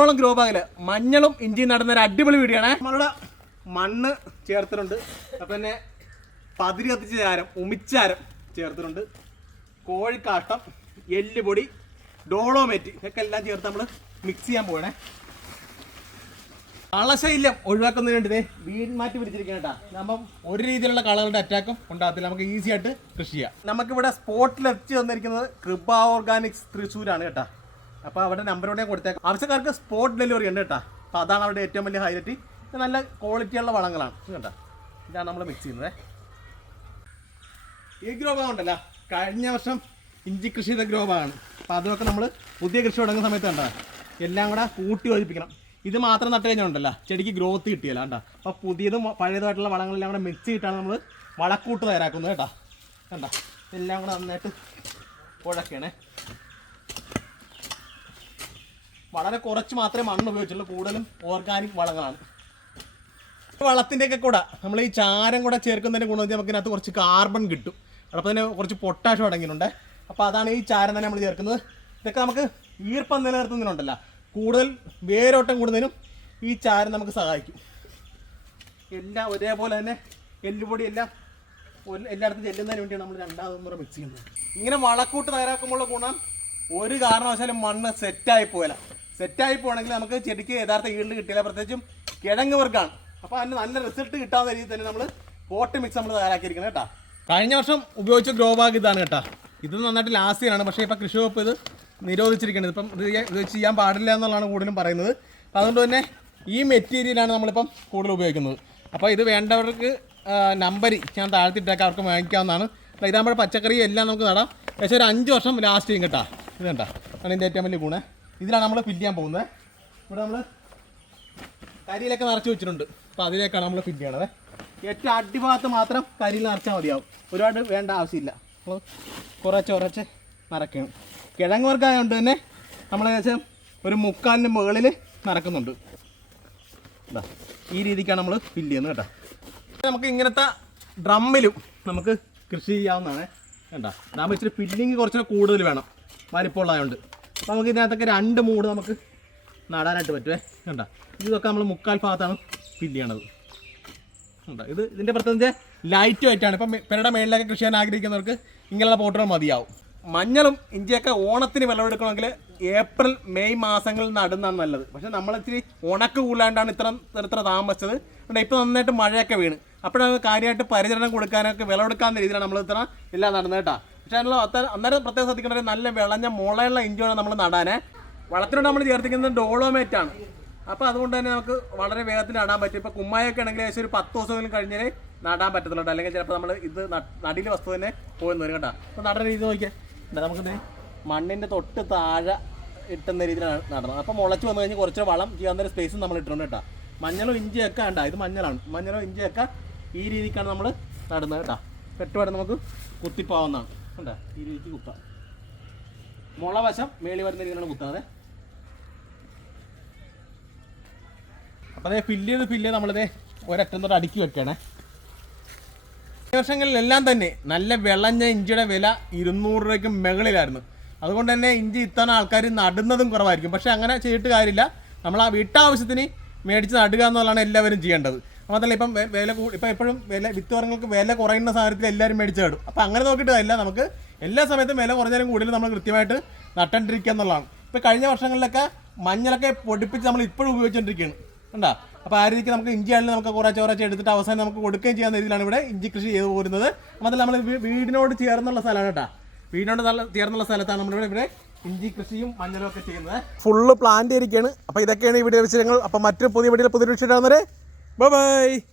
അഞ്ഞൂറോളം ഗ്രോ ബാഗിൽ മഞ്ഞളും ഇഞ്ചിയും നടന്ന ഒരു അടിപൊളി വീഡിയോ ആണ്. നമ്മളുടെ മണ്ണ് ചേർത്തിട്ടുണ്ട്. അപ്പം തന്നെ പതിരി കത്തിച്ച ചാരം ഉമിച്ചാരം ചേർത്തിട്ടുണ്ട്. കോഴിക്കാഷ്ടം എല്ലുപൊടി ഡോളോമേറ്റ് ഇതൊക്കെ എല്ലാം ചേർത്ത് നമ്മൾ മിക്സ് ചെയ്യാൻ പോകണേ കളശയില്ലം ഒഴിവാക്കുന്നതിന് വേണ്ടി വീട് മാറ്റി പിടിച്ചിരിക്കണം കേട്ടോ. അപ്പം ഒരു രീതിയിലുള്ള കളകളുടെ അറ്റാക്കും ഉണ്ടാകത്തില്ല നമുക്ക് ഈസി ആയിട്ട് കൃഷി ചെയ്യാം. നമുക്കിവിടെ സ്പോട്ടിൽ എത്തിച്ചു തന്നിരിക്കുന്നത് കൃപ ഓർഗാനിക്സ് തൃശ്ശൂരാണ് കേട്ടോ. അപ്പോൾ അവിടെ നമ്പറോടെ കൊടുത്തേക്കാം. ആവശ്യക്കാർക്ക് സ്പോട്ട് ഡെലിവറി ഉണ്ട് കേട്ടോ. അപ്പോൾ അതാണ് അവരുടെ ഏറ്റവും വലിയ ഹൈലൈറ്റ് നല്ല ക്വാളിറ്റിയുള്ള വളങ്ങളാണ്. കേട്ടോ ഇതാണ് നമ്മൾ മിക്സ് ചെയ്യുന്നത്. ഈ ഗ്രോ ബാഗ് ഉണ്ടല്ലോ. കഴിഞ്ഞ വർഷം ഇഞ്ചി കൃഷി ചെയ്ത ഗ്രോ ബാഗാണ് അപ്പോൾ അതൊക്കെ നമ്മൾ പുതിയ കൃഷി തുടങ്ങുന്ന സമയത്ത് കണ്ടോ? എല്ലാം കൂടെ കൂട്ടി യോജിപ്പിക്കണം. ഇത് മാത്രം നട്ട് കഴിഞ്ഞുണ്ടല്ലോ ചെടിക്ക് ഗ്രോത്ത് കിട്ടിയല്ല കണ്ടോ? അപ്പോൾ പുതിയതും പഴയതുമായിട്ടുള്ള വളങ്ങളെല്ലാം കൂടെ മിക്സ് ചെയ്തിട്ടാണ് നമ്മൾ വളക്കൂട്ട് തയ്യാറാക്കുന്നത് കേട്ടോ. കണ്ടോ? എല്ലാം കൂടെ നന്നായിട്ട് കുഴക്കണേ. വളരെ കുറച്ച് മാത്രമേ മണ്ണ് ഉപയോഗിച്ചുള്ളൂ. കൂടുതലും ഓർഗാനിക് വളങ്ങളാണ്. വളത്തിന്റെ ഒക്കെ കൂടെ നമ്മൾ ഈ ചാരം കൂടെ ചേർക്കുന്നതിന്റെ ഗുണം നമുക്ക് ഇതിനകത്ത് കുറച്ച് കാർബൺ കിട്ടും. അപ്പോൾ തന്നെ കുറച്ച് പൊട്ടാഷ്യം അടങ്ങിയിട്ടുണ്ട്. അപ്പോൾ അതാണ് ഈ ചാരം തന്നെ നമ്മൾ ചേർക്കുന്നത്. ഇതൊക്കെ നമുക്ക് ഈർപ്പം നിലനിർത്തുന്നതിനുണ്ടല്ലോ. കൂടുതൽ വേരോട്ടം കൂടുന്നതിനും ഈ ചാരം നമുക്ക് സഹായിക്കും. എല്ലാം ഒരേപോലെ തന്നെ എല്ലുപൊടി എല്ലാം എല്ലായിടത്തും ചെല്ലുന്നതിന് വേണ്ടിയാണ് നമ്മൾ രണ്ടാമതും കൂടെ മിക്സ് ചെയ്യുന്നത്. ഇങ്ങനെ വളക്കൂട്ട് തയ്യാറാക്കുമ്പോഴുള്ള ഗുണം ഒരു കാരണവശാലും മണ്ണ് സെറ്റായി പോയല്ല സെറ്റായി പോകണമെങ്കിൽ നമുക്ക് ചെടിക്ക് യഥാർത്ഥ ഈൽഡ് കിട്ടിയില്ല. പ്രത്യേകിച്ചും കിഴങ്ങ് വർഗമാണ് അപ്പോൾ അതിന് നല്ല റിസൾട്ട് കിട്ടാവുന്ന രീതിയിൽ തന്നെ നമ്മൾ പോട്ട് മിക്സ് നമ്മൾ തയ്യാറാക്കിയിരിക്കുന്നത് കേട്ടോ. കഴിഞ്ഞ വർഷം ഉപയോഗിച്ച ഗ്രോ ബാഗ് ഇതാണ് കേട്ടോ. ഇത് നന്നായിട്ട് ലാസ്റ്റ് ചെയ്യാനാണ് പക്ഷേ ഇപ്പോൾ കൃഷി വകുപ്പ് ഇത് നിരോധിച്ചിരിക്കുന്നത്. ഇപ്പം ഇത് ഇത് ചെയ്യാൻ പാടില്ല എന്നുള്ളതാണ് കൂടുതലും പറയുന്നത്. അപ്പം അതുകൊണ്ട് തന്നെ ഈ മെറ്റീരിയലാണ് നമ്മളിപ്പം കൂടുതൽ ഉപയോഗിക്കുന്നത്. അപ്പോൾ ഇത് വേണ്ടവർക്ക് നമ്പർ ഞാൻ താഴ്ത്തിട്ടേക്കാം അവർക്ക് വാങ്ങിക്കാവുന്നതാണ്. അപ്പോൾ ഇതാകുമ്പോൾ പച്ചക്കറി എല്ലാം നമുക്ക് നടാം. പക്ഷേ ഒരു അഞ്ച് വർഷം ലാസ്റ്റ് ചെയ്യും കേട്ടോ. ഇത് കേട്ടോ ആണ് ഇതിന്റെ ഏറ്റവും വലിയ ഗുണം. ഇതിലാണ് നമ്മൾ ഫില്ല് ചെയ്യാൻ പോകുന്നത്. ഇവിടെ നമ്മൾ കരിയിലൊക്കെ നിറച്ച് വെച്ചിട്ടുണ്ട്. അപ്പോൾ അതിലേക്കാണ് നമ്മൾ ഫില്ല് ചെയ്യണത്. ഏറ്റവും അടിഭാഗത്ത് മാത്രം കരിയിൽ നിറച്ചാൽ മതിയാവും. ഒരുപാട് വേണ്ട ആവശ്യമില്ല. നമ്മൾ കുറച്ച് കുറച്ച് നിറയ്ക്കണം. കിഴങ്ങ് വർഗമായതുകൊണ്ട് തന്നെ നമ്മൾ ഏകദേശം ഒരു മുക്കാലിന് മുകളിൽ നിറക്കുന്നുണ്ട്. ഈ രീതിക്കാണ് നമ്മൾ ഫില്ല് ചെയ്യുന്നത് കേട്ടോ. നമുക്ക് ഇങ്ങനത്തെ ഡ്രമ്മിലും നമുക്ക് കൃഷി ചെയ്യാവുന്നതാണ്. കേട്ടോ ഡാം ഇച്ചിരി ഫില്ലിങ് കുറച്ചുകൂടെ കൂടുതൽ വേണം. വലിപ്പമുള്ളതായതുകൊണ്ട് അപ്പോൾ നമുക്ക് ഇതിനകത്തൊക്കെ രണ്ട് മൂട് നമുക്ക് നടാനായിട്ട് പറ്റുമേ കണ്ട? ഇതൊക്കെ നമ്മൾ മുക്കാൽ ഭാഗത്താണ് ഫില്ല് ചെയ്യണത്. കണ്ടോ? ഇത് ഇതിന്റെ പ്രത്യേകിച്ച് ലൈറ്റ് ആയിട്ടാണ് ഇപ്പം പെരുടെ മേളിലൊക്കെ കൃഷി ചെയ്യാൻ ആഗ്രഹിക്കുന്നവർക്ക് ഇങ്ങനെയുള്ള പോട്ടുകൾ മതിയാവും. മഞ്ഞളും ഇഞ്ചിയൊക്കെ ഓണത്തിന് വിളവെടുക്കണമെങ്കിൽ ഏപ്രിൽ മെയ് മാസങ്ങളിൽ നടുന്നതാണ് നല്ലത്. പക്ഷേ നമ്മൾ ഇച്ചിരി ഉണക്ക് കൂടാണ്ടാണ് ഇത്ര ഇത്ര താമസിച്ചത്. അതുകൊണ്ട് ഇപ്പോൾ നന്നായിട്ട് മഴയൊക്കെ വീണ്. അപ്പോഴാണ് കാര്യമായിട്ട് പരിചരണം കൊടുക്കാനൊക്കെ വിളവെടുക്കാവുന്ന രീതിയിലാണ് നമ്മൾ ഇത്ര എല്ലാം കേട്ടോ. പക്ഷേ അതിനുള്ള അന്നേരം പ്രത്യേകം ശ്രദ്ധിക്കേണ്ട ഒരു നല്ല വിളഞ്ഞ മുളയുള്ള ഇഞ്ചിയാണ് നമ്മൾ നടാനേ. വളത്തിനോട് നമ്മൾ ചേർത്തിക്കുന്നത് ഡോളോമേറ്റ് ആണ് അപ്പോൾ അതുകൊണ്ട് തന്നെ നമുക്ക് വളരെ വേഗത്തിൽ നടാൻ പറ്റും. ഇപ്പോൾ കുമ്മായൊക്കെ ആണെങ്കിൽ ഏകദേശം ഒരു പത്ത് ദിവസമെങ്കിലും കഴിഞ്ഞാലേ നടാൻ പറ്റത്തുള്ളൂ. അല്ലെങ്കിൽ ചിലപ്പോൾ നമ്മൾ ഇത് നടിയിൽ വസ്തു തന്നെ പോകുന്നു വരും കേട്ടോ. അപ്പോൾ നടന്ന രീതി നോക്കിയാൽ നമുക്ക് മണ്ണിന്റെ തൊട്ട് താഴെ ഇട്ടുന്ന രീതിയിലാണ് നടന്നത്. അപ്പോൾ മുളച്ച് വന്നു കഴിഞ്ഞാൽ കുറച്ച് വളം ചെയ്യാവുന്ന ഒരു സ്പേസും നമ്മൾ ഇട്ടുണ്ട് കേട്ടോ. മഞ്ഞളും ഇഞ്ചിയൊക്കെ ഉണ്ടോ ഇത് മഞ്ഞളാണ്. മഞ്ഞളും ഇഞ്ചിയൊക്കെ ഈ രീതിക്കാണ് നമ്മൾ നടുന്നത് കേട്ടോ. പെട്ടുപാട് നമുക്ക് കുത്തിപ്പോവുന്നതാണ് കണ്ടോ ഈ രീതിക്ക് കുത്താം. മുളവശം മേളി വരുന്ന രീതിയിലാണ് കുത്താതെ. അപ്പോൾ അതേ ഫില്ല് ചെയ്ത് ഫില്ല് ചെയ്ത് നമ്മളിതേ ഒരറ്റം തൊട്ട് അടുക്കി വെക്കണേ. വർഷങ്ങളിലെല്ലാം തന്നെ നല്ല വിളഞ്ഞ ഇഞ്ചിയുടെ വില ഇരുന്നൂറ് രൂപയ്ക്ക് മുകളിലായിരുന്നു. അതുകൊണ്ട് തന്നെ ഇഞ്ചി ഇത്തവണ ആൾക്കാർ നടുന്നതും കുറവായിരിക്കും. പക്ഷെ അങ്ങനെ ചെയ്തിട്ട് കാര്യമില്ല. നമ്മൾ ആ വീട്ടാവശ്യത്തിന് മേടിച്ച് നടുക എന്നുള്ളതാണ് എല്ലാവരും ചെയ്യേണ്ടത്. മാത്രമല്ല ഇപ്പം വില കൂടി ഇപ്പം എപ്പോഴും വില വിത്ത് വർഗങ്ങൾക്ക് വില കുറയുന്ന സാഹചര്യത്തിൽ എല്ലാവരും മേടിച്ചു നടും. അപ്പം അങ്ങനെ നോക്കിയിട്ട് കാര്യമില്ല. നമുക്ക് എല്ലാ സമയത്തും വില കുറഞ്ഞാലും കൂടുതലും നമ്മൾ കൃത്യമായിട്ട് നട്ടണ്ടിരിക്കുക എന്നുള്ളതാണ്. ഇപ്പം കഴിഞ്ഞ വർഷങ്ങളിലൊക്കെ മഞ്ഞളൊക്കെ പൊടിപ്പിച്ച് നമ്മൾ ഇപ്പോഴും ഉപയോഗിച്ചുകൊണ്ടിരിക്കുകയാണ് കണ്ടാ? അപ്പോൾ ആ രീതിക്ക് നമുക്ക് ഇഞ്ചി ആണെങ്കിലും നമുക്ക് കുറച്ച് കുറച്ച് എടുത്തിട്ട് അവസാനം നമുക്ക് കൊടുക്കുകയും ചെയ്യാവുന്ന രീതിയിലാണ് ഇവിടെ ഇഞ്ചി കൃഷി ചെയ്തു പോരുന്നത്. മാത്രമല്ല നമ്മൾ വീടിനോട് ചേർന്നുള്ള സ്ഥലമാണ് കേട്ടോ. വീടിനോട് നല്ല ചേർന്നുള്ള സ്ഥലത്താണ് നമ്മളിവിടെ ഇവിടെ ഇഞ്ചി കൃഷിയും മഞ്ഞളും ഒക്കെ ചെയ്യുന്നത്. ഫുള്ള് പ്ലാന്റ് ഇരിക്കുകയാണ് അപ്പോൾ ഇതൊക്കെയാണ് ഈ വീഡിയോ വിശേഷങ്ങൾ. അപ്പോൾ മറ്റൊരു പുതിയ വീഡിയോയിൽ പുതിയ വിഷയമാകുന്നത് Bye-bye.